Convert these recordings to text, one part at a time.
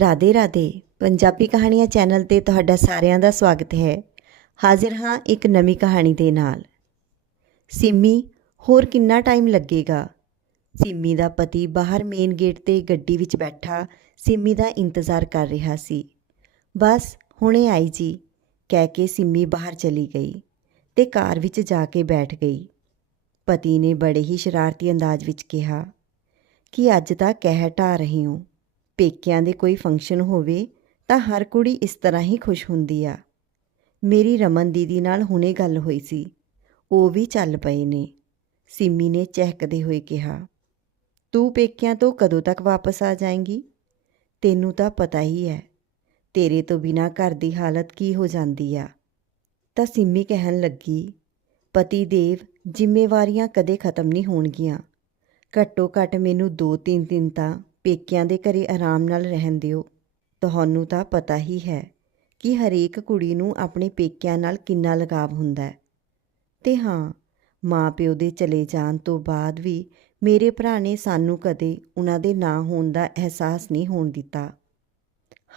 ਰਾਧੇ ਰਾਧੇ, ਪੰਜਾਬੀ ਕਹਾਣੀਆਂ ਚੈਨਲ ਤੇ ਤੁਹਾਡਾ ਸਾਰਿਆਂ ਦਾ ਸਵਾਗਤ ਹੈ। ਹਾਜ਼ਰ ਹਾਂ ਇੱਕ ਨਵੀਂ ਕਹਾਣੀ ਦੇ ਨਾਲ। ਸਿੰਮੀ, ਹੋਰ ਕਿੰਨਾ ਟਾਈਮ ਲੱਗੇਗਾ? ਸਿੰਮੀ ਦਾ ਪਤੀ ਬਾਹਰ ਮੇਨ ਗੇਟ ਤੇ ਗੱਡੀ ਵਿੱਚ ਬੈਠਾ ਸਿੰਮੀ ਦਾ ਇੰਤਜ਼ਾਰ ਕਰ ਰਿਹਾ ਸੀ। ਬਸ ਹੁਣੇ ਆਈ ਜੀ, ਕਹਿ ਕੇ ਸਿੰਮੀ ਬਾਹਰ ਚਲੀ ਗਈ ਤੇ ਕਾਰ ਵਿੱਚ ਜਾ ਕੇ ਬੈਠ ਗਈ। ਪਤੀ ਨੇ ਬੜੇ ਹੀ ਸ਼ਰਾਰਤੀ ਅੰਦਾਜ਼ ਵਿੱਚ ਕਿਹਾ, ਕਿ ਅੱਜ ਤਾਂ ਕਹਿ ਢਾ ਰਹੀ ਹਾਂ ਪੇਕਿਆਂ ਦੇ ਕੋਈ ਫੰਕਸ਼ਨ ਹੋਵੇ ਤਾਂ ਹਰ ਕੁੜੀ ਇਸ ਤਰ੍ਹਾਂ ਹੀ ਖੁਸ਼ ਹੁੰਦੀ ਆ। ਮੇਰੀ ਰਮਨ ਦੀਦੀ ਨਾਲ ਹੁਣੇ ਗੱਲ ਹੋਈ ਸੀ। ਉਹ ਵੀ ਚੱਲ ਪਏ ਨੇ। ਸਿੰਮੀ ਨੇ ਚਹਿਕਦੇ ਹੋਏ ਕਿਹਾ, ਤੂੰ ਪੇਕਿਆਂ ਤੋਂ ਕਦੋਂ ਤੱਕ ਵਾਪਸ ਆ ਜਾਏਂਗੀ? ਤੈਨੂੰ ਤਾਂ ਪਤਾ ਹੀ ਹੈ ਤੇਰੇ ਤੋਂ ਬਿਨਾ ਘਰ ਦੀ ਹਾਲਤ ਕੀ ਹੋ ਜਾਂਦੀ ਆ? ਤਾਂ ਸਿੰਮੀ ਕਹਿਣ ਲੱਗੀ, ਪਤੀ ਦੇਵ, ਜ਼ਿੰਮੇਵਾਰੀਆਂ ਕਦੇ ਖਤਮ ਨਹੀਂ ਹੋਣਗੀਆਂ। ਘੱਟੋ ਘੱਟ ਮੈਨੂੰ 2-3 ਦਿਨ ਤਾਂ ਪੇਕਿਆਂ ਦੇ ਘਰੇ ਆਰਾਮ ਨਾਲ ਰਹਿਣ ਦਿਓ। ਤੁਹਾਨੂੰ ਤਾਂ ਪਤਾ ਹੀ ਹੈ ਕਿ ਹਰੇਕ ਕੁੜੀ ਨੂੰ ਆਪਣੇ ਪੇਕਿਆਂ ਨਾਲ ਕਿੰਨਾ ਲਗਾਵ ਹੁੰਦਾ ਹੈ। ਤੇ ਹਾਂ ਮਾਂ ਪਿਓ ਦੇ ਚਲੇ ਜਾਣ ਤੋਂ ਬਾਅਦ ਵੀ ਮੇਰੇ ਭਰਾ ਨੇ ਸਾਨੂੰ ਕਦੇ ਉਹਨਾਂ ਦੇ ਨਾ ਹੋਣ ਦਾ ਅਹਿਸਾਸ ਨਹੀਂ ਹੋਣ ਦਿੱਤਾ।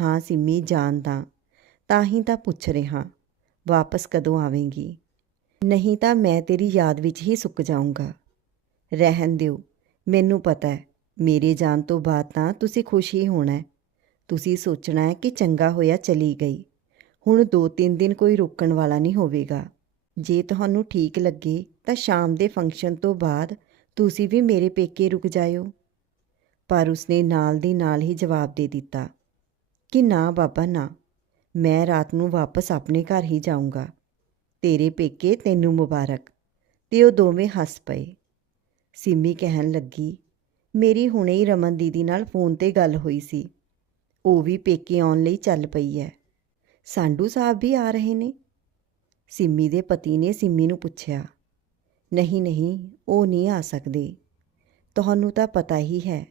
ਹਾਂ, ਸਿੰਮੀ, ਜਾਣਦਾ। ਤਾਂ ਹੀ ਤਾਂ ਪੁੱਛ ਰਿਹਾ, ਵਾਪਸ ਕਦੋਂ ਆਵੇਂਗੀ? ਨਹੀਂ ਤਾਂ ਮੈਂ ਤੇਰੀ ਯਾਦ ਵਿੱਚ ਹੀ ਸੁੱਕ ਜਾਊਂਗਾ। ਰਹਿਣ ਦਿਓ, ਮੈਨੂੰ ਪਤਾ ਹੈ ਮੇਰੇ ਜਾਣ ਤੋਂ ਬਾਅਦ ਤਾਂ ਤੁਸੀਂ ਖੁਸ਼ ਹੀ। ਹੋਣਾ ਤੁਸੀਂ ਸੋਚਣਾ ਹੈ ਕਿ ਚੰਗਾ ਹੋਇਆ ਚਲੀ ਗਈ। ਹੁਣ 2-3 ਦਿਨ ਕੋਈ ਰੋਕਣ ਵਾਲਾ ਨਹੀਂ ਹੋਵੇਗਾ। ਜੇ ਤੁਹਾਨੂੰ ਠੀਕ ਲੱਗੇ ਤਾਂ ਸ਼ਾਮ ਦੇ ਫੰਕਸ਼ਨ ਤੋਂ ਬਾਅਦ ਤੁਸੀਂ ਵੀ ਮੇਰੇ ਪੇਕੇ ਰੁਕ ਜਾਇਓ। ਪਰ ਉਸਨੇ ਨਾਲ ਦੀ ਨਾਲ ਹੀ ਜਵਾਬ ਦੇ ਦਿੱਤਾ ਕਿ ਨਾ ਬਾਬਾ, ਨਾ। ਮੈਂ ਰਾਤ ਨੂੰ ਵਾਪਸ ਆਪਣੇ ਘਰ ਹੀ ਜਾਊਂਗਾ। ਤੇਰੇ ਪੇਕੇ ਤੈਨੂੰ ਮੁਬਾਰਕ। ਤੇ ਉਹ ਦੋਵੇਂ ਹੱਸ ਪਏ। ਸਿੰਮੀ ਕਹਿਣ ਲੱਗੀ ਮੇਰੀ ਹੁਣੇ ਹੀ ਰਮਨ ਦੀਦੀ ਨਾਲ ਫੋਨ ਤੇ ਗੱਲ ਹੋਈ ਸੀ। ਉਹ ਵੀ ਪੇਕੇ ਆਉਣ ਲਈ ਚੱਲ ਪਈ ਹੈ ਸਾਂਡੂ ਸਾਹਿਬ ਵੀ ਆ ਰਹੇ ਨੇ। ਸਿੰਮੀ ਦੇ ਪਤੀ ਨੇ ਸਿੰਮੀ ਨੂੰ ਪੁੱਛਿਆ, ਨਹੀਂ ਨਹੀਂ, ਉਹ ਨਹੀਂ ਆ ਸਕਦੇ। ਤੁਹਾਨੂੰ ਤਾਂ ਪਤਾ ਹੀ ਹੈ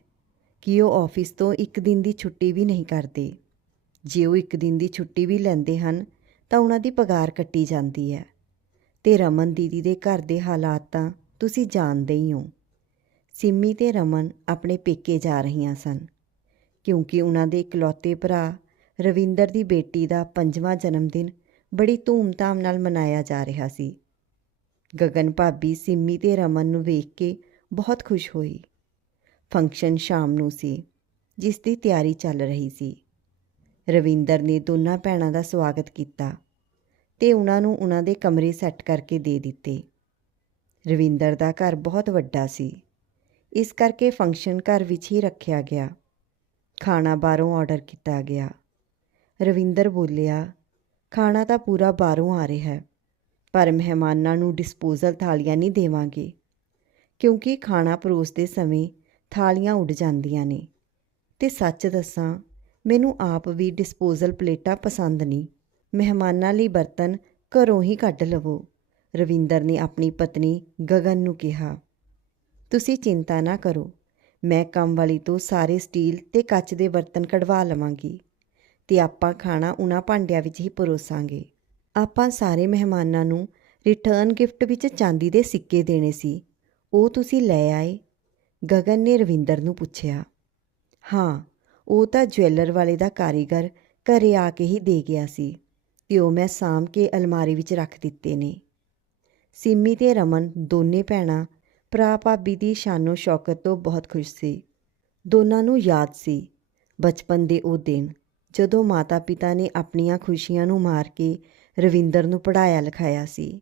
ਕਿ ਉਹ ਆਫਿਸ ਤੋਂ ਇੱਕ ਦਿਨ ਦੀ ਛੁੱਟੀ ਵੀ ਨਹੀਂ ਕਰਦੇ। ਜੇ ਉਹ ਇੱਕ ਦਿਨ ਦੀ ਛੁੱਟੀ ਵੀ ਲੈਂਦੇ ਹਨ, ਤਾਂ ਉਹਨਾਂ ਦੀ ਪਗਾਰ ਕੱਟੀ ਜਾਂਦੀ ਹੈ ਤੇ ਰਮਨ ਦੀਦੀ ਦੇ ਘਰ ਦੇ ਹਾਲਾਤ ਤਾਂ ਤੁਸੀਂ ਜਾਣਦੇ ਹੀ ਹੋ। ਸਿੰਮੀ ਤੇ ਰਮਨ ਆਪਣੇ ਪੇਕੇ ਜਾ ਰਹੀਆਂ ਸਨ, ਕਿਉਂਕਿ ਉਹਨਾਂ ਦੇ ਇਕਲੌਤੇ ਭਰਾ ਰਵਿੰਦਰ ਦੀ ਬੇਟੀ ਦਾ ਪੰਜਵਾਂ ਜਨਮ ਦਿਨ ਬੜੀ ਧੂਮ-ਧਾਮ ਨਾਲ ਮਨਾਇਆ ਜਾ ਰਿਹਾ ਸੀ। ਗਗਨ ਭਾਬੀ ਸਿੰਮੀ ਤੇ ਰਮਨ ਨੂੰ ਵੇਖ ਕੇ ਬਹੁਤ ਖੁਸ਼ ਹੋਈ। ਫੰਕਸ਼ਨ ਸ਼ਾਮ ਨੂੰ ਸੀ, ਜਿਸ ਦੀ ਤਿਆਰੀ ਚੱਲ ਰਹੀ ਸੀ। ਰਵਿੰਦਰ ਨੇ ਦੋਨਾਂ ਭੈਣਾਂ ਦਾ ਸਵਾਗਤ ਕੀਤਾ ਤੇ ਉਹਨਾਂ ਨੂੰ ਉਹਨਾਂ ਦੇ ਕਮਰੇ ਸੈੱਟ ਕਰਕੇ ਦੇ ਦਿੱਤੇ। ਰਵਿੰਦਰ ਦਾ ਘਰ ਬਹੁਤ ਵੱਡਾ ਸੀ। ਇਸ ਕਰਕੇ ਫੰਕਸ਼ਨ ਘਰ ਵਿੱਚ ਹੀ ਰੱਖਿਆ ਗਿਆ। ਖਾਣਾ ਬਾਹਰੋਂ ਆਰਡਰ ਕੀਤਾ ਗਿਆ। ਰਵਿੰਦਰ ਬੋਲਿਆ, ਖਾਣਾ ਤਾਂ ਪੂਰਾ ਬਾਹਰੋਂ ਆ ਰਿਹਾ ਹੈ, ਪਰ ਮਹਿਮਾਨਾਂ ਨੂੰ ਡਿਸਪੋਜ਼ਲ ਥਾਲੀਆਂ ਨਹੀਂ ਦੇਵਾਂਗੇ, ਕਿਉਂਕਿ ਖਾਣਾ ਪਰੋਸਦੇ ਸਮੇਂ ਥਾਲੀਆਂ ਉੱਡ ਜਾਂਦੀਆਂ ਨੇ। ਤੇ ਸੱਚ ਦੱਸਾਂ, ਮੈਨੂੰ ਆਪ ਵੀ ਡਿਸਪੋਜ਼ਲ ਪਲੇਟਾਂ ਪਸੰਦ ਨਹੀਂ। ਮਹਿਮਾਨਾਂ ਲਈ ਬਰਤਨ ਘਰੋਂ ਹੀ ਕੱਢ ਲਵੋ, ਰਵਿੰਦਰ ਨੇ ਆਪਣੀ ਪਤਨੀ ਗਗਨ ਨੂੰ ਕਿਹਾ। ਤੁਸੀਂ ਚਿੰਤਾ ਨਾ ਕਰੋ। ਮੈਂ ਕੰਮ ਵਾਲੀ ਤੋਂ ਸਾਰੇ ਸਟੀਲ ਤੇ ਕੱਚ ਦੇ ਬਰਤਨ ਕਢਵਾ ਲਵਾਂਗੀ ਤੇ ਆਪਾਂ ਖਾਣਾ ਉਹਨਾਂ ਭਾਂਡਿਆਂ ਵਿੱਚ ਹੀ ਪਰੋਸਾਂਗੇ। ਆਪਾਂ ਸਾਰੇ ਮਹਿਮਾਨਾਂ ਨੂੰ ਰਿਟਰਨ ਗਿਫਟ ਵਿੱਚ ਚਾਂਦੀ ਦੇ ਸਿੱਕੇ ਦੇਣੇ ਸੀ। ਉਹ ਤੁਸੀਂ ਲੈ ਆਏ? ਗਗਨ ਨੇ ਰਵਿੰਦਰ ਨੂੰ ਪੁੱਛਿਆ। ਹਾਂ, ਉਹ ਤਾਂ ਜਵੈਲਰ ਵਾਲੇ ਦਾ ਕਾਰੀਗਰ ਘਰੇ ਆ ਕੇ ਹੀ ਦੇ ਗਿਆ ਸੀ ਤੇ ਉਹ ਮੈਂ ਸਾਂਭ ਕੇ ਅਲਮਾਰੀ ਵਿੱਚ ਰੱਖ ਦਿੱਤੇ ਨੇ। ਸਿੰਮੀ ਤੇ ਰਮਨ ਦੋਨੇ ਭੈਣਾਂ ਭਰਾ ਭਾਬੀ ਦੀ ਸ਼ਾਨੋ ਸ਼ੌਕਤ ਤੋਂ ਬਹੁਤ ਖੁਸ਼ ਸੀ। ਦੋਨਾਂ ਨੂੰ ਯਾਦ ਸੀ। ਬਚਪਨ ਦੇ ਉਹ ਦਿਨ, ਜਦੋਂ ਮਾਤਾ-ਪਿਤਾ ਨੇ ਆਪਣੀਆਂ ਖੁਸ਼ੀਆਂ ਨੂੰ ਮਾਰ ਕੇ ਰਵਿੰਦਰ ਨੂੰ ਪੜਾਇਆ ਲਿਖਾਇਆ ਸੀ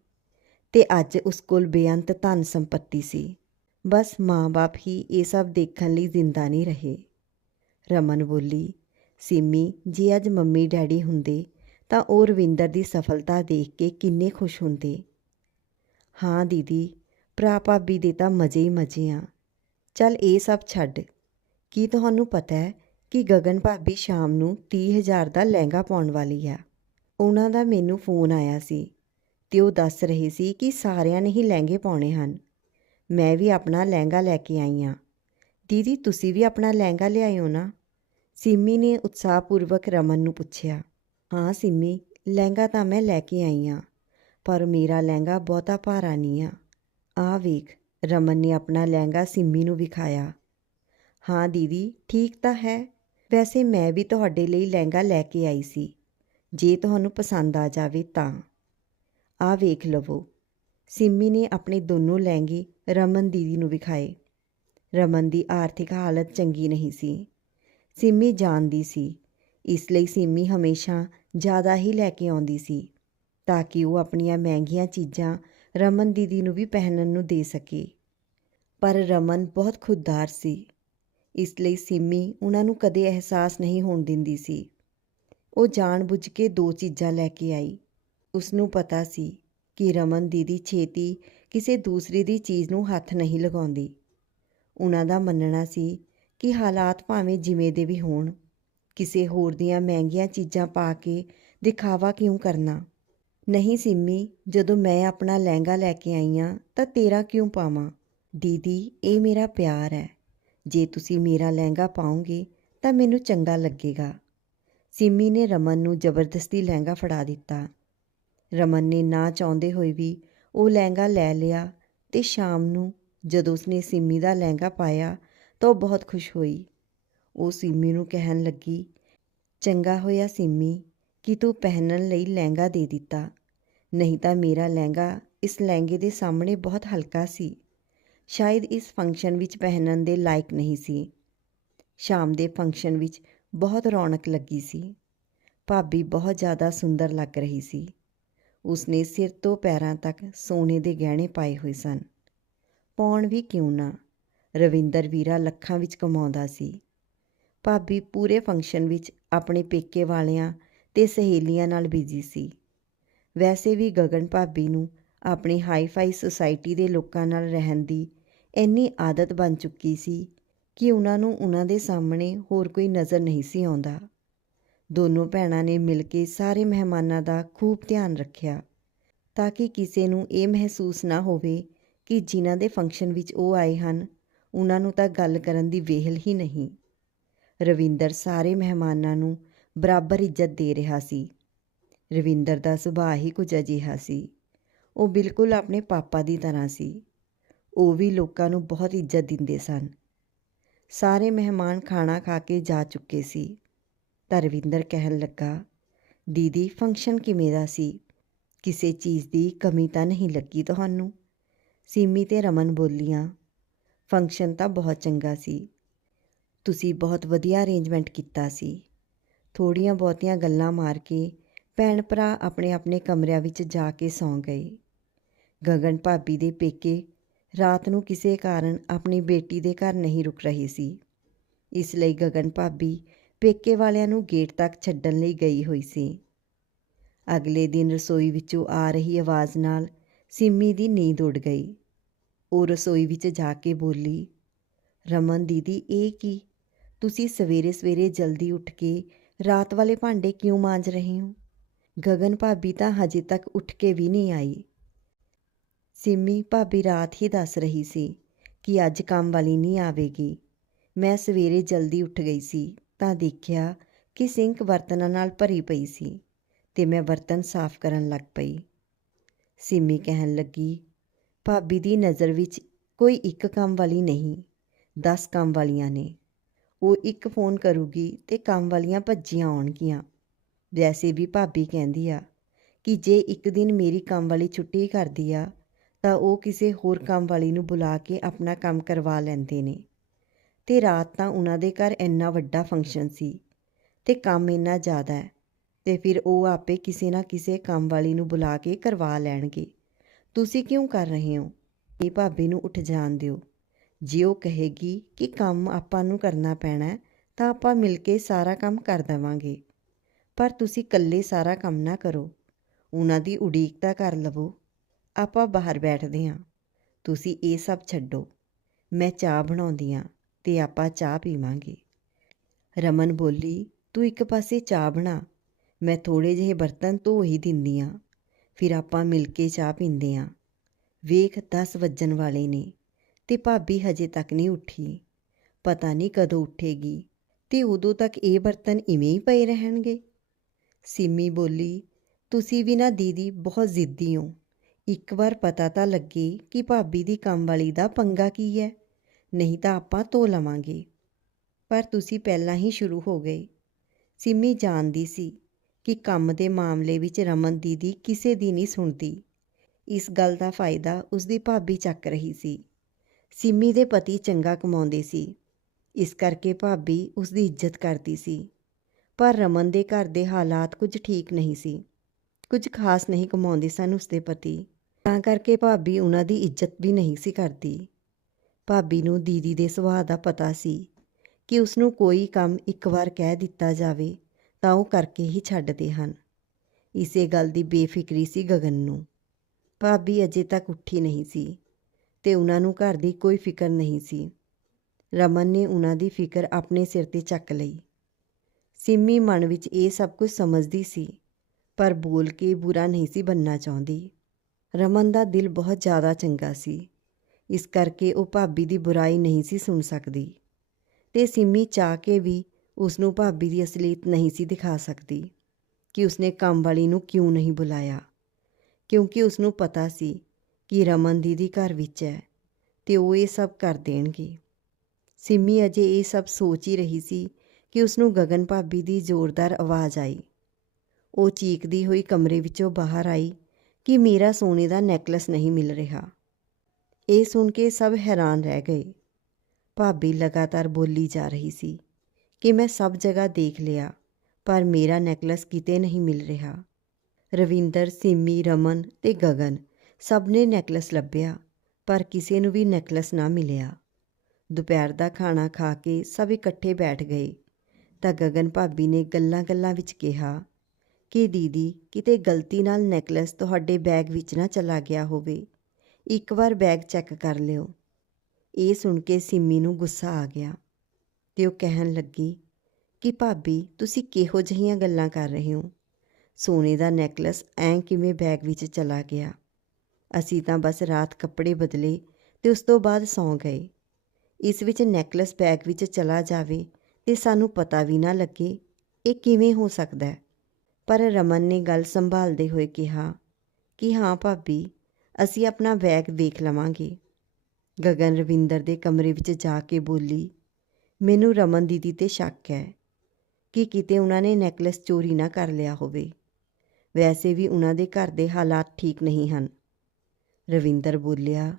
ਤੇ ਅੱਜ ਉਸ ਕੋਲ ਬੇਅੰਤ ਧਨ ਸੰਪਤੀ ਸੀ। ਬਸ ਮਾਂ-ਬਾਪ ਹੀ ਇਹ ਸਭ ਦੇਖਣ ਲਈ ਜ਼ਿੰਦਾ ਨਹੀਂ ਰਹੇ। ਰਮਨ ਬੋਲੀ, ਸਿੰਮੀ, ਜੇ ਅੱਜ ਮੰਮੀ ਡੈਡੀ ਹੁੰਦੇ ਤਾਂ ਉਹ ਰਵਿੰਦਰ ਦੀ ਸਫਲਤਾ ਦੇਖ ਕੇ ਕਿੰਨੇ ਖੁਸ਼ ਹੁੰਦੇ। ਹਾਂ, ਦੀਦੀ ਭਰਾ ਭਾਬੀ ਦੇ ਤਾਂ ਮਜ਼ੇ ਹੀ ਮਜ਼ੇ ਆ। ਚੱਲ ਇਹ ਸਭ ਛੱਡ। ਕੀ ਤੁਹਾਨੂੰ ਪਤਾ ਹੈ ਕਿ ਗਗਨ ਭਾਬੀ ਸ਼ਾਮ ਨੂੰ 30000 ਦਾ ਲਹਿੰਗਾ ਪਾਉਣ ਵਾਲੀ ਆ। ਉਹਨਾਂ ਦਾ ਮੈਨੂੰ ਫੋਨ ਆਇਆ ਸੀ ਤੇ ਉਹ ਦੱਸ ਰਹੇ ਸੀ ਕਿ ਸਾਰਿਆਂ ਨੇ ਹੀ ਲਹਿੰਗੇ ਪਾਉਣੇ ਹਨ। ਮੈਂ ਵੀ ਆਪਣਾ ਲਹਿੰਗਾ ਲੈ ਕੇ ਆਈ ਆ ਦੀਦੀ, ਤੁਸੀਂ ਵੀ ਆਪਣਾ ਲਹਿੰਗਾ ਲਿਆਇਓ ਨਾ। ਸਿੰਮੀ ਨੇ ਉਤਸ਼ਾਹਪੂਰਵਕ ਰਮਨ ਨੂੰ ਪੁੱਛਿਆ। ਹਾਂ ਸਿੰਮੀ, ਲਹਿੰਗਾ ਤਾਂ ਮੈਂ ਲੈ ਕੇ ਆਈ ਆ ਪਰ ਮੇਰਾ ਲਹਿੰਗਾ ਬਹੁਤਾ ਭਾਰਾ ਨਹੀਂ ਆ। ਆ ਵੇਖ, ਰਮਨ ਨੇ ਆਪਣਾ ਲਹਿੰਗਾ ਸਿੰਮੀ ਨੂੰ ਵਿਖਾਇਆ। ਹਾਂ ਦੀਦੀ, ਠੀਕ ਤਾਂ ਹੈ। ਵੈਸੇ ਮੈਂ ਵੀ ਤੁਹਾਡੇ ਲਈ ਲਹਿੰਗਾ ਲੈ ਕੇ ਆਈ ਸੀ। ਜੇ ਤੁਹਾਨੂੰ ਪਸੰਦ ਆ ਜਾਵੇ ਤਾਂ। ਆ ਵੇਖ ਲਵੋ। ਸਿੰਮੀ ਨੇ ਆਪਣੇ ਦੋਨੋਂ ਲਹਿੰਗੇ ਰਮਨ ਦੀਦੀ ਨੂੰ ਵਿਖਾਏ। ਰਮਨ ਦੀ ਆਰਥਿਕ ਹਾਲਤ ਚੰਗੀ ਨਹੀਂ ਸੀ। ਸਿੰਮੀ ਜਾਣਦੀ ਸੀ। ਇਸ ਲਈ ਸਿੰਮੀ ਹਮੇਸ਼ਾ ਜ਼ਿਆਦਾ ਹੀ ਲੈ ਕੇ ਆਉਂਦੀ ਸੀ, ਤਾਂ ਕਿ ਉਹ ਆਪਣੀਆਂ ਮਹਿੰਗੀਆਂ ਚੀਜ਼ਾਂ ਰਮਨ ਦੀਦੀ ਨੂੰ ਵੀ ਪਹਿਨਣ ਨੂੰ ਦੇ ਸਕੀ। ਪਰ ਰਮਨ ਬਹੁਤ ਖੁਦਦਾਰ ਸੀ। ਇਸ ਲਈ ਸਿੰਮੀ ਉਹਨਾਂ ਨੂੰ ਕਦੇ ਅਹਿਸਾਸ ਨਹੀਂ ਹੋਣ ਦਿੰਦੀ ਸੀ। ਉਹ ਜਾਣਬੁੱਝ ਕੇ ਦੋ ਚੀਜ਼ਾਂ ਲੈ ਕੇ ਆਈ। ਉਸ ਨੂੰ ਪਤਾ ਸੀ ਕਿ ਰਮਨ ਦੀਦੀ ਛੇਤੀ ਕਿਸੇ ਦੂਸਰੀ ਦੀ ਚੀਜ਼ ਨੂੰ ਹੱਥ ਨਹੀਂ ਲਗਾਉਂਦੀ। ਉਹਨਾਂ ਦਾ ਮੰਨਣਾ ਸੀ ਕਿ ਹਾਲਾਤ ਭਾਵੇਂ ਜਿਵੇਂ ਦੇ ਵੀ ਹੋਣ, ਕਿਸੇ ਹੋਰ ਦੀਆਂ ਮਹਿੰਗੀਆਂ ਚੀਜ਼ਾਂ ਪਾ ਕੇ ਦਿਖਾਵਾ ਕਿਉਂ ਕਰਨਾ। ਨਹੀਂ ਸਿੰਮੀ, ਜਦੋਂ ਮੈਂ ਆਪਣਾ ਲਹਿੰਗਾ ਲੈ ਕੇ ਆਈ ਹਾਂ ਤਾਂ ਤੇਰਾ ਕਿਉਂ ਪਾਵਾਂ? ਦੀਦੀ, ਇਹ ਮੇਰਾ ਪਿਆਰ ਹੈ। ਜੇ ਤੁਸੀਂ ਮੇਰਾ ਲਹਿੰਗਾ ਪਾਓਗੇ, ਤਾਂ ਮੈਨੂੰ ਚੰਗਾ ਲੱਗੇਗਾ। ਸਿੰਮੀ ਨੇ ਰਮਨ ਨੂੰ ਜ਼ਬਰਦਸਤੀ ਲਹਿੰਗਾ ਫੜਾ ਦਿੱਤਾ। ਰਮਨ ਨੇ ਨਾ ਚਾਹੁੰਦੇ ਹੋਏ ਵੀ ਉਹ ਲਹਿੰਗਾ ਲੈ ਲਿਆ ਤੇ ਸ਼ਾਮ ਨੂੰ ਜਦੋਂ ਉਸਨੇ ਸਿੰਮੀ ਦਾ ਲਹਿੰਗਾ ਪਾਇਆ, ਤਾਂ ਉਹ ਬਹੁਤ ਖੁਸ਼ ਹੋਈ। ਉਹ ਸਿੰਮੀ ਨੂੰ ਕਹਿਣ ਲੱਗੀ, ਚੰਗਾ ਹੋਇਆ ਸਿੰਮੀ ਕਿ ਤੂੰ ਪਹਿਨਣ ਲਈ ਲਹਿੰਗਾ ਦੇ ਦਿੱਤਾ। ਨਹੀਂ ਤਾਂ ਮੇਰਾ ਲਹਿੰਗਾ ਇਸ ਲਹਿੰਗੇ ਦੇ ਸਾਹਮਣੇ ਬਹੁਤ ਹਲਕਾ ਸੀ। ਸ਼ਾਇਦ ਇਸ ਫੰਕਸ਼ਨ ਵਿੱਚ ਪਹਿਨਣ ਦੇ ਲਾਇਕ ਨਹੀਂ ਸੀ। ਸ਼ਾਮ ਦੇ ਫੰਕਸ਼ਨ ਵਿੱਚ ਬਹੁਤ ਰੌਣਕ ਲੱਗੀ ਸੀ। ਭਾਬੀ ਬਹੁਤ ਜ਼ਿਆਦਾ ਸੁੰਦਰ ਲੱਗ ਰਹੀ ਸੀ। ਉਸਨੇ ਸਿਰ ਤੋਂ ਪੈਰਾਂ ਤੱਕ ਸੋਨੇ ਦੇ ਗਹਿਣੇ ਪਾਏ ਹੋਏ ਸਨ। ਪਾਉਣ ਵੀ ਕਿਉਂ ਨਾ? ਰਵਿੰਦਰ ਵੀਰਾ ਲੱਖਾਂ ਵਿੱਚ ਕਮਾਉਂਦਾ ਸੀ। ਭਾਬੀ ਪੂਰੇ ਫੰਕਸ਼ਨ ਵਿੱਚ ਆਪਣੇ ਪੇਕੇ ਵਾਲਿਆਂ ਤੇ ਸਹੇਲੀਆਂ ਨਾਲ ਬਿਜ਼ੀ ਸੀ। ਵੈਸੇ ਵੀ ਗਗਨ ਭਾਬੀ ਨੂੰ ਆਪਣੀ ਹਾਈ-ਫਾਈ ਸੁਸਾਇਟੀ ਦੇ ਲੋਕਾਂ ਨਾਲ ਰਹਿਣ ਦੀ ਇੰਨੀ ਆਦਤ ਬਣ ਚੁੱਕੀ ਸੀ ਕਿ ਉਹਨਾਂ ਨੂੰ ਉਹਨਾਂ ਦੇ ਸਾਹਮਣੇ ਹੋਰ ਕੋਈ ਨਜ਼ਰ ਨਹੀਂ ਸੀ ਆਉਂਦਾ। ਦੋਨੋਂ ਭੈਣਾਂ ਨੇ ਮਿਲ ਕੇ ਸਾਰੇ ਮਹਿਮਾਨਾਂ ਦਾ ਖੂਬ ਧਿਆਨ ਰੱਖਿਆ ਤਾਂ ਕਿ ਕਿਸੇ ਨੂੰ ਇਹ ਮਹਿਸੂਸ ਨਾ ਹੋਵੇ ਕਿ ਜਿਨ੍ਹਾਂ ਦੇ ਫੰਕਸ਼ਨ ਵਿੱਚ ਉਹ ਆਏ ਹਨ, ਉਹਨਾਂ ਨੂੰ ਤਾਂ ਗੱਲ ਕਰਨ ਦੀ ਵੇਹਲ ਹੀ ਨਹੀਂ। ਰਵਿੰਦਰ ਸਾਰੇ ਮਹਿਮਾਨਾਂ ਨੂੰ ਬਰਾਬਰ ਇੱਜ਼ਤ ਦੇ ਰਿਹਾ ਸੀ। ਰਵਿੰਦਰ ਦਾ ਸੁਭਾਅ ਹੀ ਕੁਝ ਅਜਿਹਾ ਸੀ। ਉਹ ਬਿਲਕੁਲ ਆਪਣੇ ਪਾਪਾ ਦੀ ਤਰ੍ਹਾਂ ਸੀ। ਉਹ ਵੀ ਲੋਕਾਂ ਨੂੰ ਬਹੁਤ ਇੱਜ਼ਤ ਦਿੰਦੇ ਸਨ। ਸਾਰੇ ਮਹਿਮਾਨ ਖਾਣਾ ਖਾ ਕੇ ਜਾ ਚੁੱਕੇ ਸੀ। ਤਾਂ ਰਵਿੰਦਰ ਕਹਿਣ ਲੱਗਾ, ਦੀਦੀ ਫੰਕਸ਼ਨ ਕਿਵੇਂ ਦਾ ਸੀ? ਕਿਸੇ ਚੀਜ਼ ਦੀ ਕਮੀ ਤਾਂ ਨਹੀਂ ਲੱਗੀ ਤੁਹਾਨੂੰ? ਸੀਮੀ ਤੇ ਰਮਨ ਬੋਲੀਆਂ ਫੰਕਸ਼ਨ ਤਾਂ ਬਹੁਤ ਚੰਗਾ ਸੀ। ਤੁਸੀਂ ਬਹੁਤ ਵਧੀਆ ਅਰੇਂਜਮੈਂਟ ਕੀਤਾ ਸੀ। ਥੋੜੀਆਂ ਬਹੁਤੀਆਂ ਗੱਲਾਂ ਮਾਰ ਕੇ ਭੈਣ ਭਰਾ ਆਪਣੇ ਆਪਣੇ ਕਮਰਿਆਂ ਵਿੱਚ ਜਾ ਕੇ ਸੌਂ ਗਏ। ਗਗਨ ਭਾਬੀ ਦੇ ਪੇਕੇ ਰਾਤ ਨੂੰ ਕਿਸੇ ਕਾਰਨ ਆਪਣੀ ਬੇਟੀ ਦੇ ਘਰ ਨਹੀਂ ਰੁਕ ਰਹੀ ਸੀ। ਇਸ ਲਈ ਗਗਨ ਭਾਬੀ ਪੇਕੇ ਵਾਲਿਆਂ ਨੂੰ ਗੇਟ ਤੱਕ ਛੱਡਣ ਲਈ ਗਈ ਹੋਈ ਸੀ। ਅਗਲੇ ਦਿਨ ਰਸੋਈ ਵਿੱਚੋਂ ਆ ਰਹੀ ਆਵਾਜ਼ ਨਾਲ ਸਿੰਮੀ ਦੀ ਨੀਂਦ ਉੱਡ ਗਈ। ਉਹ ਰਸੋਈ ਵਿੱਚ ਜਾ ਕੇ ਬੋਲੀ, ਰਮਨ ਦੀਦੀ, ਇਹ ਕੀ? ਤੁਸੀਂ ਸਵੇਰੇ ਸਵੇਰੇ ਜਲਦੀ ਉੱਠ ਕੇ ਰਾਤ ਵਾਲੇ ਭਾਂਡੇ ਕਿਉਂ ਮਾਂਜ ਰਹੇ ਹੋ? ਗਗਨ ਭਾਬੀ ਤਾਂ ਹਜੇ ਤੱਕ ਉੱਠ ਕੇ ਵੀ ਨਹੀਂ ਆਈ। ਸਿੰਮੀ ਭਾਬੀ ਰਾਤ ਹੀ ਦੱਸ ਰਹੀ ਸੀ ਕਿ ਅੱਜ ਕੰਮ ਵਾਲੀ ਨਹੀਂ ਆਵੇਗੀ। ਮੈਂ ਸਵੇਰੇ ਜਲਦੀ ਉੱਠ ਗਈ ਸੀ, ਤਾਂ ਦੇਖਿਆ ਕਿ ਸਿੰਕ ਬਰਤਨਾਂ ਨਾਲ ਭਰੀ ਪਈ ਸੀ ਤੇ ਮੈਂ ਬਰਤਨ ਸਾਫ਼ ਕਰਨ ਲੱਗ ਪਈ। ਸਿੰਮੀ ਕਹਿਣ ਲੱਗੀ, ਭਾਬੀ ਦੀ ਨਜ਼ਰ ਵਿੱਚ ਕੋਈ ਇੱਕ ਕੰਮ ਵਾਲੀ ਨਹੀਂ 10 ਕੰਮ ਵਾਲੀਆਂ ਨੇ। ਉਹ ਇੱਕ ਫੋਨ ਕਰੂਗੀ ਤੇ ਕੰਮ ਵਾਲੀਆਂ ਭੱਜੀਆਂ ਆਉਣਗੀਆਂ। ਵੈਸੇ ਵੀ ਭਾਬੀ ਕਹਿੰਦੀ ਆ ਕਿ ਜੇ ਇੱਕ ਦਿਨ ਮੇਰੀ ਕੰਮ ਵਾਲੀ ਛੁੱਟੀ ਕਰਦੀ ਆ, ਤਾਂ ਉਹ ਕਿਸੇ ਹੋਰ ਕੰਮ ਵਾਲੀ ਨੂੰ ਬੁਲਾ ਕੇ ਆਪਣਾ ਕੰਮ ਕਰਵਾ ਲੈਂਦੇ ਨੇ। ਤੇ ਰਾਤ ਤਾਂ ਉਹਨਾਂ ਦੇ ਘਰ ਇੰਨਾ ਵੱਡਾ ਫੰਕਸ਼ਨ ਸੀ ਤੇ ਕੰਮ ਇੰਨਾ ਜ਼ਿਆਦਾ ਹੈ, ਤੇ ਫਿਰ ਉਹ ਆਪੇ ਕਿਸੇ ਨਾ ਕਿਸੇ ਕੰਮ ਵਾਲੀ ਨੂੰ ਬੁਲਾ ਕੇ ਕਰਵਾ ਲੈਣਗੇ। ਤੁਸੀਂ ਕਿਉਂ ਕਰ ਰਹੇ ਹੋ? ਇਹ ਭਾਬੀ ਨੂੰ ਉੱਠ ਜਾਣ ਦਿਓ। ਜੇ ਉਹ ਕਹੇਗੀ ਕਿ ਕੰਮ ਆਪਾਂ ਨੂੰ ਕਰਨਾ ਪੈਣਾ ਤਾਂ ਆਪਾਂ ਮਿਲ ਕੇ ਸਾਰਾ ਕੰਮ ਕਰ ਦੇਵਾਂਗੇ। ਪਰ ਤੁਸੀਂ ਇਕੱਲੇ ਸਾਰਾ ਕੰਮ ਨਾ ਕਰੋ। ਉਹਨਾਂ ਦੀ ਉਡੀਕ ਤਾਂ ਕਰ ਲਵੋ। ਆਪਾਂ ਬਾਹਰ ਬੈਠਦੇ ਹਾਂ। ਤੁਸੀਂ ਇਹ ਸਭ ਛੱਡੋ। ਮੈਂ ਚਾਹ ਬਣਾਉਂਦੀ ਹਾਂ ਤੇ ਆਪਾਂ ਚਾਹ ਪੀਵਾਂਗੇ। ਰਮਨ ਬੋਲੀ, ਤੂੰ ਇੱਕ ਪਾਸੇ ਚਾਹ ਬਣਾ। ਮੈਂ ਥੋੜੇ ਜਿਹੇ ਬਰਤਨ ਧੋ ਹੀ ਦਿੰਦੀ ਹਾਂ। ਫਿਰ ਆਪਾਂ ਮਿਲ ਕੇ ਚਾਹ ਪੀਂਦੇ ਹਾਂ। ਵੇਖ 10 ਵੱਜਣ ਵਾਲੇ ਨੇ। ਤੇ ਭਾਬੀ ਹਜੇ ਤੱਕ ਨਹੀਂ ਉੱਠੀ। ਪਤਾ ਨਹੀਂ ਕਦੋਂ ਉੱਠੇਗੀ ਤੇ ਉਦੋਂ ਤੱਕ ਇਹ ਬਰਤਨ ਇਵੇਂ ਹੀ ਪਏ ਰਹਿਣਗੇ। ਸਿੰਮੀ ਬੋਲੀ, ਤੁਸੀਂ ਵੀ ਨਾ ਦੀਦੀ ਬਹੁਤ ਜ਼ਿੱਦੀ ਹੋ। ਇੱਕ ਵਾਰ ਪਤਾ ਤਾਂ ਲੱਗੇ ਕਿ ਭਾਬੀ ਦੀ ਕੰਮ ਵਾਲੀ ਦਾ ਪੰਗਾ ਕੀ ਹੈ, ਨਹੀਂ ਤਾਂ ਆਪਾਂ ਧੋ ਲਵਾਂਗੇ। ਪਰ ਤੁਸੀਂ ਪਹਿਲਾਂ ਹੀ ਸ਼ੁਰੂ ਹੋ ਗਏ। ਸਿੰਮੀ ਜਾਣਦੀ ਸੀ ਕਿ ਕੰਮ ਦੇ ਮਾਮਲੇ ਵਿੱਚ ਰਮਨ ਦੀਦੀ ਕਿਸੇ ਦੀ ਨਹੀਂ ਸੁਣਦੀ। ਇਸ ਗੱਲ ਦਾ ਫਾਇਦਾ ਉਸਦੀ ਭਾਬੀ ਚੱਕ ਰਹੀ ਸੀ। ਸਿੰਮੀ ਦੇ ਪਤੀ ਚੰਗਾ ਕਮਾਉਂਦੇ ਸੀ। ਇਸ ਕਰਕੇ ਭਾਬੀ ਉਸ ਦੀ ਇੱਜ਼ਤ ਕਰਦੀ ਸੀ। ਪਰ ਰਮਨ ਦੇ ਘਰ ਦੇ ਹਾਲਾਤ ਕੁਝ ਠੀਕ ਨਹੀਂ ਸੀ। ਕੁਝ ਖਾਸ ਨਹੀਂ ਕਮਾਉਂਦੇ ਸਨ ਉਸਦੇ ਪਤੀ। ਤਾਂ ਕਰਕੇ ਭਾਬੀ ਉਹਨਾਂ ਦੀ ਇੱਜ਼ਤ ਵੀ ਨਹੀਂ ਸੀ ਕਰਦੀ। ਭਾਬੀ ਨੂੰ ਦੀਦੀ ਦੇ ਸੁਭਾਅ ਦਾ ਪਤਾ ਸੀ ਕਿ ਉਸ ਨੂੰ ਕੋਈ ਕੰਮ ਇੱਕ ਵਾਰ ਕਹਿ ਦਿੱਤਾ ਜਾਵੇ ਤਾਂ ਉਹ ਕਰਕੇ ਹੀ ਛੱਡਦੇ ਹਨ। ਇਸੇ ਗੱਲ ਦੀ ਬੇਫਿਕਰੀ ਸੀ ਗਗਨ ਨੂੰ। ਭਾਬੀ ਅਜੇ ਤੱਕ ਉੱਠੀ ਨਹੀਂ ਸੀ। ਤੇ ਉਹਨਾਂ ਨੂੰ ਘਰ ਦੀ ਕੋਈ ਫਿਕਰ ਨਹੀਂ ਸੀ। ਰਮਨ ਨੇ ਉਹਨਾਂ ਦੀ ਫਿਕਰ ਆਪਣੇ ਸਿਰ ਤੇ ਚੱਕ ਲਈ। ਸਿੰਮੀ ਮਨ ਵਿੱਚ ਇਹ ਸਭ ਕੁਝ ਸਮਝਦੀ ਸੀ, ਪਰ ਬੋਲ ਕੇ ਬੁਰਾ ਨਹੀਂ ਸੀ ਬੰਨਣਾ ਚਾਹੁੰਦੀ। ਰਮਨ ਦਾ ਦਿਲ ਬਹੁਤ ਜ਼ਿਆਦਾ ਚੰਗਾ ਸੀ। ਇਸ ਕਰਕੇ ਉਹ ਭਾਬੀ ਦੀ ਬੁਰਾਈ ਨਹੀਂ ਸੀ ਸੁਣ ਸਕਦੀ। ਤੇ ਸਿੰਮੀ ਚਾਹ ਕੇ ਵੀ ਉਸ ਨੂੰ ਭਾਬੀ ਦੀ ਅਸਲੀਅਤ ਨਹੀਂ ਸੀ ਦਿਖਾ ਸਕਦੀ ਕਿ ਉਸਨੇ ਕੰਮ ਵਾਲੀ ਨੂੰ ਕਿਉਂ ਨਹੀਂ ਬੁਲਾਇਆ। ਕਿਉਂਕਿ ਉਸ ਨੂੰ ਪਤਾ ਸੀ ਕਿ ਰਮਨ ਦੀਦੀ ਘਰ ਵਿੱਚ ਹੈ ਤੇ ਉਹ ਇਹ ਸਭ ਕਰ ਦੇਣਗੇ। ਸਿੰਮੀ ਅਜੇ ਇਹ ਸਭ ਸੋਚ ਹੀ ਰਹੀ ਸੀ ਕਿ ਉਸ ਨੂੰ ਗਗਨ ਭਾਬੀ ਦੀ ਜ਼ੋਰਦਾਰ ਆਵਾਜ਼ ਆਈ। ਉਹ ਚੀਕਦੀ ਹੋਈ ਕਮਰੇ ਵਿੱਚੋਂ ਬਾਹਰ ਆਈ ਕਿ ਮੇਰਾ ਸੋਨੇ ਦਾ ਨੈਕਲਸ ਨਹੀਂ ਮਿਲ ਰਿਹਾ। ਇਹ ਸੁਣ ਕੇ ਸਭ ਹੈਰਾਨ ਰਹਿ ਗਏ। ਭਾਬੀ ਲਗਾਤਾਰ ਬੋਲੀ ਜਾ ਰਹੀ ਸੀ ਕਿ ਮੈਂ ਸਭ ਜਗ੍ਹਾ ਦੇਖ ਲਿਆ, ਪਰ ਮੇਰਾ ਨੈਕਲਸ ਕਿਤੇ ਨਹੀਂ ਮਿਲ ਰਿਹਾ। ਰਵਿੰਦਰ, ਸਿੰਮੀ, ਰਮਨ ਤੇ ਗਗਨ ਸਭ ਨੇ ਨੈਕਲਸ ਲੱਭਿਆ, ਪਰ ਕਿਸੇ ਨੂੰ ਵੀ ਨੈਕਲਸ ਨਾ ਮਿਲਿਆ। ਦੁਪਹਿਰ ਦਾ ਖਾਣਾ ਖਾ ਕੇ ਸਭ ਇਕੱਠੇ ਬੈਠ ਗਏ ਤਾਂ ਗਗਨ ਭਾਬੀ ਨੇ ਗੱਲਾਂ-ਗੱਲਾਂ ਵਿੱਚ ਕਿਹਾ, ਕਿ ਦੀਦੀ, ਕਿਤੇ ਗਲਤੀ ਨਾਲ ਨੈਕਲਸ ਤੁਹਾਡੇ ਬੈਗ ਵਿੱਚ ਨਾ ਚਲਾ ਗਿਆ ਹੋਵੇ, ਇੱਕ ਵਾਰ ਬੈਗ ਚੈੱਕ ਕਰ ਲਿਓ। ਇਹ ਸੁਣ ਕੇ ਸਿੰਮੀ ਨੂੰ ਗੁੱਸਾ ਆ ਗਿਆ ਤੇ ਉਹ ਕਹਿਣ ਲੱਗੀ, ਕਿ ਭਾਬੀ, ਤੁਸੀਂ ਕਿਹੋ ਜਿਹੀਆਂ ਗੱਲਾਂ ਕਰ ਰਹੇ ਹੋ? ਸੋਨੇ ਦਾ ਨੈਕਲਸ ਐਂ ਕਿਵੇਂ ਬੈਗ ਵਿੱਚ ਚਲਾ ਗਿਆ? ਅਸੀਂ ਤਾਂ ਬਸ ਰਾਤ ਕੱਪੜੇ ਬਦਲੇ ਤੇ ਉਸ ਤੋਂ ਬਾਅਦ ਸੌਂ ਗਏ। ਇਸ ਵਿੱਚ ਨੈਕਲਸ ਬੈਗ ਵਿੱਚ ਚਲਾ ਜਾਵੇ ਤੇ ਸਾਨੂੰ ਪਤਾ ਵੀ ਨਾ ਲੱਗੇ ਇਹ ਕਿਵੇਂ ਹੋ ਸਕਦਾ ਹੈ। ਪਰ ਰਮਨ ਨੇ ਗੱਲ ਸੰਭਾਲਦੇ ਹੋਏ ਕਿਹਾ ਕਿ ਹਾਂ ਭਾਬੀ, ਅਸੀਂ ਆਪਣਾ ਬੈਗ ਵੇਖ ਲਵਾਂਗੇ। ਗਗਨ ਰਵਿੰਦਰ ਦੇ ਕਮਰੇ ਵਿੱਚ ਜਾ ਕੇ ਬੋਲੀ, ਮੈਨੂੰ ਰਮਨ ਦੀਦੀ ਤੇ ਸ਼ੱਕ ਹੈ ਕਿ ਕਿਤੇ ਉਹਨਾਂ ਨੇ ਨੈਕਲਸ ਚੋਰੀ ਨਾ ਕਰ ਲਿਆ ਹੋਵੇ। ਵੈਸੇ ਵੀ ਉਹਨਾਂ ਦੇ ਘਰ ਦੇ ਹਾਲਾਤ ਠੀਕ ਨਹੀਂ ਹਨ। ਰਵਿੰਦਰ ਬੋਲਿਆ,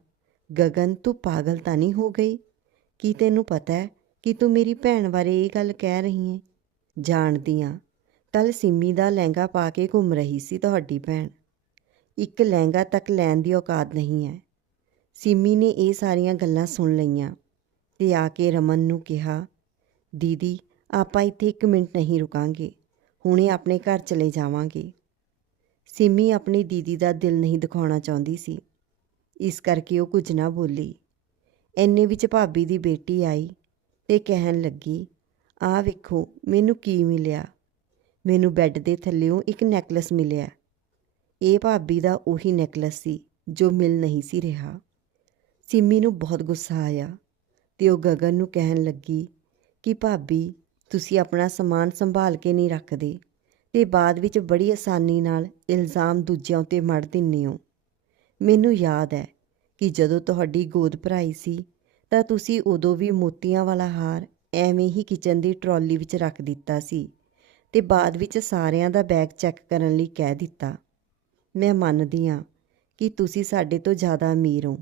ਗਗਨ, ਤੂੰ ਪਾਗਲ ਤਾਂ ਨਹੀਂ ਹੋ ਗਈ? ਕੀ ਤੈਨੂੰ ਪਤਾ ਹੈ ਕਿ ਤੂੰ ਮੇਰੀ ਭੈਣ ਬਾਰੇ ਇਹ ਗੱਲ ਕਹਿ ਰਹੀ ਹੈ ਜਾਣਦੀ ਹਾਂ ਕੱਲ ਸਿੰਮੀ ਦਾ ਲਹਿੰਗਾ ਪਾ ਕੇ ਘੁੰਮ ਰਹੀ ਸੀ ਤੁਹਾਡੀ ਭੈਣ। ਇੱਕ ਲਹਿੰਗਾ ਤੱਕ ਲੈਣ ਦੀ ਔਕਾਤ ਨਹੀਂ ਹੈ। ਸਿੰਮੀ ਨੇ ਇਹ ਸਾਰੀਆਂ ਗੱਲਾਂ ਸੁਣ ਲਈਆਂ ਤੇ ਆ ਕੇ ਰਮਨ ਨੂੰ ਕਿਹਾ, ਦੀਦੀ, ਆਪਾਂ ਇੱਥੇ ਇੱਕ ਮਿੰਟ ਨਹੀਂ ਰੁਕਾਂਗੇ, ਹੁਣੇ ਆਪਣੇ ਘਰ ਚਲੇ ਜਾਵਾਂਗੇ। ਸਿੰਮੀ ਆਪਣੀ ਦੀਦੀ ਦਾ ਦਿਲ ਨਹੀਂ ਦਿਖਾਉਣਾ ਚਾਹੁੰਦੀ ਸੀ। ਇਸ ਕਰਕੇ ਉਹ ਕੁਝ ਨਾ ਬੋਲੀ। ਐਨੇ ਵਿੱਚ ਭਾਬੀ ਦੀ ਬੇਟੀ ਆਈ ਤੇ ਕਹਿਣ ਲੱਗੀ, ਆਹ ਵੇਖੋ, ਮੈਨੂੰ ਕੀ ਮਿਲਿਆ? ਮੈਨੂੰ ਬੈੱਡ ਦੇ ਥੱਲੇੋਂ ਇੱਕ ਨੈਕਲਸ ਮਿਲਿਆ। ਇਹ ਭਾਬੀ ਦਾ ਉਹੀ ਨੈਕਲਸ ਸੀ, ਜੋ ਮਿਲ ਨਹੀਂ ਸੀ ਰਿਹਾ। ਸਿੰਮੀ ਨੂੰ ਬਹੁਤ ਗੁੱਸਾ ਆਇਆ ਤੇ ਉਹ ਗਗਨ ਨੂੰ ਕਹਿਣ ਲੱਗੀ ਕਿ, ਭਾਬੀ, ਤੁਸੀਂ ਆਪਣਾ ਸਮਾਨ ਸੰਭਾਲ ਕੇ ਨਹੀਂ ਰੱਖਦੇ ਤੇ ਬਾਅਦ ਵਿੱਚ ਬੜੀ ਆਸਾਨੀ ਨਾਲ ਇਲਜ਼ਾਮ ਦੂਜਿਆਂ ਉੱਤੇ ਮੜ ਦਿੰਦੇ ਹੋ। ਮੈਨੂੰ ਯਾਦ ਹੈ ਕਿ ਜਦੋਂ ਤੁਹਾਡੀ ਗੋਦ ਭਰਾਈ ਸੀ, ਤਾਂ ਤੁਸੀਂ ਉਦੋਂ ਵੀ ਮੋਤੀਆਂ ਵਾਲਾ ਹਾਰ ਐਵੇਂ ਹੀ ਕਿਚਨ ਦੀ ਟਰਾਲੀ ਵਿੱਚ ਰੱਖ ਦਿੱਤਾ ਸੀ ਤੇ ਬਾਅਦ ਵਿੱਚ ਸਾਰਿਆਂ ਦਾ ਬੈਗ ਚੈੱਕ ਕਰਨ ਲਈ ਕਹਿ ਦਿੱਤਾ। ਮੈਂ ਮੰਨਦੀ ਹਾਂ ਕਿ ਤੁਸੀਂ ਸਾਡੇ ਤੋਂ ਜ਼ਿਆਦਾ ਅਮੀਰ ਹੋ,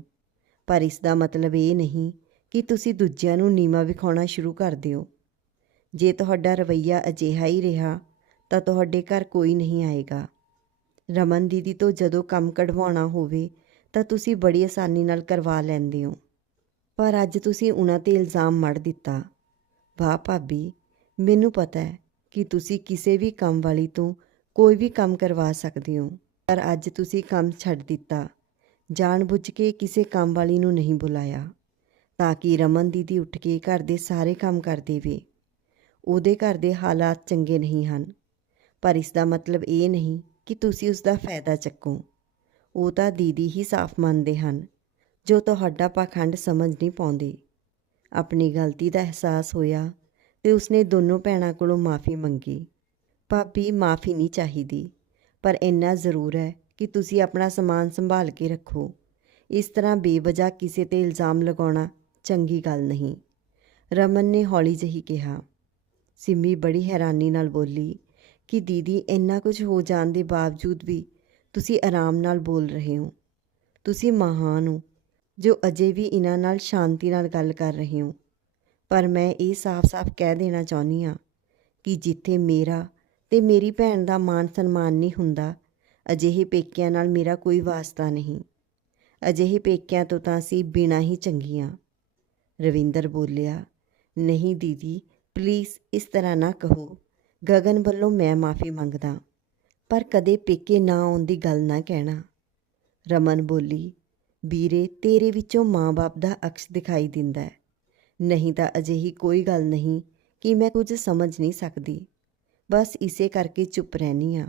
ਪਰ ਇਸ ਦਾ ਮਤਲਬ ਇਹ ਨਹੀਂ ਕਿ ਤੁਸੀਂ ਦੂਜਿਆਂ ਨੂੰ ਨੀਮਾ ਵਿਖਾਉਣਾ ਸ਼ੁਰੂ ਕਰ ਦਿਓ। ਜੇ ਤੁਹਾਡਾ ਰਵੱਈਆ ਅਜਿਹਾ ਹੀ ਰਿਹਾ, ਤਾਂ ਤੁਹਾਡੇ ਘਰ ਕੋਈ ਨਹੀਂ ਆਏਗਾ। ਰਮਨ ਦੀਦੀ ਤੋਂ ਜਦੋਂ ਕੰਮ ਕਢਵਾਉਣਾ ਹੋਵੇ, ਤਾਂ ਤੁਸੀਂ ਬੜੀ ਆਸਾਨੀ ਨਾਲ ਕਰਵਾ ਲੈਂਦੇ ਹੋ। ਪਰ ਅੱਜ ਤੁਸੀਂ ਉਹਨਾਂ ਤੇ ਇਲਜ਼ਾਮ ਮੜ ਦਿੱਤਾ। ਵਾਹ ਭਾਬੀ, ਮੈਨੂੰ ਪਤਾ ਹੈ ਕਿ ਤੁਸੀਂ ਕਿਸੇ ਵੀ ਕੰਮ ਵਾਲੀ ਤੋਂ ਕੋਈ ਵੀ ਕੰਮ ਕਰਵਾ ਸਕਦੇ ਹੋ, ਪਰ ਅੱਜ ਤੁਸੀਂ ਕੰਮ ਛੱਡ ਦਿੱਤਾ। ਜਾਣਬੁੱਝ ਕੇ ਕਿਸੇ ਕੰਮ ਵਾਲੀ ਨੂੰ ਨਹੀਂ ਬੁਲਾਇਆ, ਤਾਂ ਕਿ ਰਮਨ ਦੀਦੀ ਉੱਠ ਕੇ ਘਰ ਦੇ ਸਾਰੇ ਕੰਮ ਕਰ ਦੇਵੇ। ਉਹਦੇ ਘਰ ਦੇ ਹਾਲਾਤ ਚੰਗੇ ਨਹੀਂ ਹਨ, ਪਰ ਇਸ ਦਾ ਮਤਲਬ ਇਹ ਨਹੀਂ ਕਿ ਤੁਸੀਂ ਉਸ ਦਾ ਫਾਇਦਾ ਚੱਕੋ। ਉਹ ਤਾਂ ਦੀਦੀ ਹੀ ਸਾਫ਼ ਮੰਨਦੇ ਹਨ, ਜੋ ਤੁਹਾਡਾ ਪਾਖੰਡ ਸਮਝ ਨਹੀਂ ਪਾਉਂਦੇ। ਆਪਣੀ ਗਲਤੀ ਦਾ ਅਹਿਸਾਸ ਹੋਇਆ ਤੇ ਉਸਨੇ ਦੋਨੋਂ ਭੈਣਾਂ ਕੋਲੋਂ ਮਾਫੀ ਮੰਗੀ। ਭਾਬੀ ਮਾਫੀ ਨਹੀਂ ਚਾਹੀਦੀ, ਪਰ ਇੰਨਾ ਜ਼ਰੂਰ ਹੈ ਕਿ ਤੁਸੀਂ ਆਪਣਾ ਸਮਾਨ ਸੰਭਾਲ ਕੇ ਰੱਖੋ। ਇਸ ਤਰ੍ਹਾਂ ਬੇਵਜ੍ਹਾ ਕਿਸੇ ਤੇ ਇਲਜ਼ਾਮ ਲਗਾਉਣਾ ਚੰਗੀ ਗੱਲ ਨਹੀਂ। ਰਮਨ ਨੇ ਹੌਲੀ ਜਿਹੀ ਕਿਹਾ। ਸਿੰਮੀ ਬੜੀ ਹੈਰਾਨੀ ਨਾਲ ਬੋਲੀ ਕਿ ਦੀਦੀ, ਇੰਨਾ ਕੁਝ ਹੋ ਜਾਣ ਦੇ ਬਾਵਜੂਦ ਵੀ ਤੁਸੀਂ ਆਰਾਮ ਨਾਲ ਬੋਲ ਰਹੇ ਹੋ। ਤੁਸੀਂ ਮਹਾਨ ਹੋ, ਜੋ ਅਜੇ ਵੀ ਇਹਨਾਂ ਨਾਲ ਸ਼ਾਂਤੀ ਨਾਲ ਗੱਲ ਕਰ ਰਹੇ ਹੋ। ਪਰ ਮੈਂ ਇਹ ਸਾਫ਼-ਸਾਫ਼ ਕਹਿ ਦੇਣਾ ਚਾਹੁੰਦੀ ਹਾਂ ਕਿ ਜਿੱਥੇ ਮੇਰਾ ਤੇ ਮੇਰੀ ਭੈਣ ਦਾ ਮਾਨ ਸਨਮਾਨ ਨਹੀਂ ਹੁੰਦਾ, ਅਜਿਹੇ ਪੇਕਿਆਂ ਨਾਲ ਮੇਰਾ ਕੋਈ ਵਾਸਤਾ ਨਹੀਂ। ਅਜਿਹੇ ਪੇਕਿਆਂ ਤੋਂ ਤਾਂ ਅਸੀਂ ਬਿਨਾਂ ਹੀ ਚੰਗੀਆਂ ਰਵਿੰਦਰ ਬੋਲਿਆ, ਨਹੀਂ ਦੀਦੀ ਪਲੀਜ਼ ਇਸ ਤਰ੍ਹਾਂ ਨਾ ਕਹੋ। ਗਗਨ ਵੱਲੋਂ ਮੈਂ ਮਾਫੀ ਮੰਗਦਾ, ਪਰ ਕਦੇ ਪੇਕੇ ਨਾ ਆਉਣ ਦੀ ਗੱਲ ਨਾ ਕਹਿਣਾ। ਰਮਨ ਬੋਲੀ, ਵੀਰੇ, ਤੇਰੇ ਵਿੱਚੋਂ ਮਾਂ-ਬਾਪ ਦਾ ਅਕਸ਼ ਦਿਖਾਈ ਦਿੰਦਾ ਹੈ। ਨਹੀਂ ਤਾਂ ਅਜਿਹੀ ਕੋਈ ਗੱਲ ਨਹੀਂ ਕਿ ਮੈਂ ਕੁਝ ਸਮਝ ਨਹੀਂ ਸਕਦੀ। ਬਸ ਇਸੇ ਕਰਕੇ ਚੁੱਪ ਰਹਿਨੀ ਆ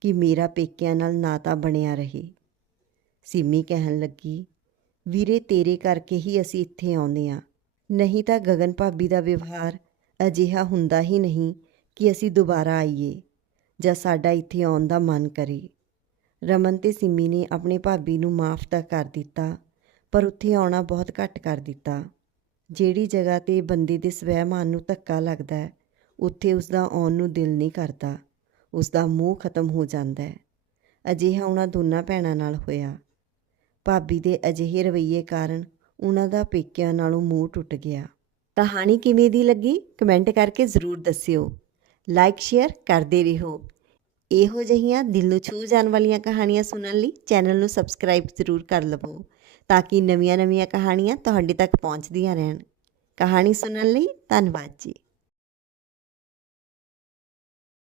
ਕਿ ਮੇਰਾ ਪੇਕਿਆਂ ਨਾਲ ਨਾਤਾ ਬਣਿਆ ਰਹੇ। ਸਿੰਮੀ ਕਹਿਣ ਲੱਗੀ, ਵੀਰੇ, ਤੇਰੇ ਕਰਕੇ ਹੀ ਅਸੀਂ ਇੱਥੇ ਆਉਂਦੇ ਆ ਨਹੀਂ ਤਾਂ ਗਗਨ ਭਾਬੀ ਦਾ ਵਿਵਹਾਰ ਅਜਿਹਾ ਹੁੰਦਾ ਹੀ ਨਹੀਂ ਕਿ ਅਸੀਂ ਦੁਬਾਰਾ ਆਈਏ ਜਾਂ ਸਾਡਾ ਇੱਥੇ ਆਉਣ ਦਾ ਮਨ ਕਰੇ। ਰਮਨ ਤੇ ਸਿੰਮੀ ਨੇ ਆਪਣੇ ਭਾਬੀ ਨੂੰ ਮਾਫ ਤਾਂ ਕਰ ਦਿੱਤਾ, ਪਰ ਉੱਥੇ ਆਉਣਾ ਬਹੁਤ ਘੱਟ ਕਰ ਦਿੱਤਾ। ਜਿਹੜੀ ਜਗ੍ਹਾ ਤੇ ਬੰਦੇ ਦੇ ਸਵੈਮਾਨ ਨੂੰ ਧੱਕਾ ਲੱਗਦਾ ਹੈ, ਉੱਥੇ ਉਸ ਦਾ ਆਉਣ ਨੂੰ ਦਿਲ ਨਹੀਂ ਕਰਦਾ। ਉਸ ਦਾ ਮੂੰਹ ਖਤਮ ਹੋ ਜਾਂਦਾ ਹੈ। ਅਜਿਹਾ ਉਹਨਾਂ ਦੋਨਾਂ ਭੈਣਾਂ ਨਾਲ ਹੋਇਆ। ਭਾਬੀ ਦੇ ਅਜਿਹੇ ਰਵੱਈਏ ਕਾਰਨ ਉਹਨਾਂ ਦਾ ਪੇਕਿਆਂ ਨਾਲੋਂ ਮੂੰਹ ਟੁੱਟ ਗਿਆ। ਕਹਾਣੀ ਕਿਵੇਂ ਦੀ ਲੱਗੀ? ਕਮੈਂਟ ਕਰਕੇ ਜ਼ਰੂਰ ਦੱਸਿਓ। ਲਾਈਕ ਸ਼ੇਅਰ ਕਰਦੇ ਰਹੋ। ਇਹੋ ਜਿਹੀਆਂ ਦਿਲ ਨੂੰ ਛੂਹ ਜਾਣ ਵਾਲੀਆਂ ਕਹਾਣੀਆਂ ਸੁਣਨ ਲਈ ਚੈਨਲ ਨੂੰ ਸਬਸਕ੍ਰਾਈਬ ਜ਼ਰੂਰ ਕਰ ਲਵੋ, ਤਾਂ ਕਿ ਨਵੀਆਂ-ਨਵੀਆਂ ਕਹਾਣੀਆਂ ਤੁਹਾਡੇ ਤੱਕ ਪਹੁੰਚਦੀਆਂ ਰਹਿਣ। ਕਹਾਣੀ ਸੁਣਨ ਲਈ ਧੰਨਵਾਦ ਜੀ।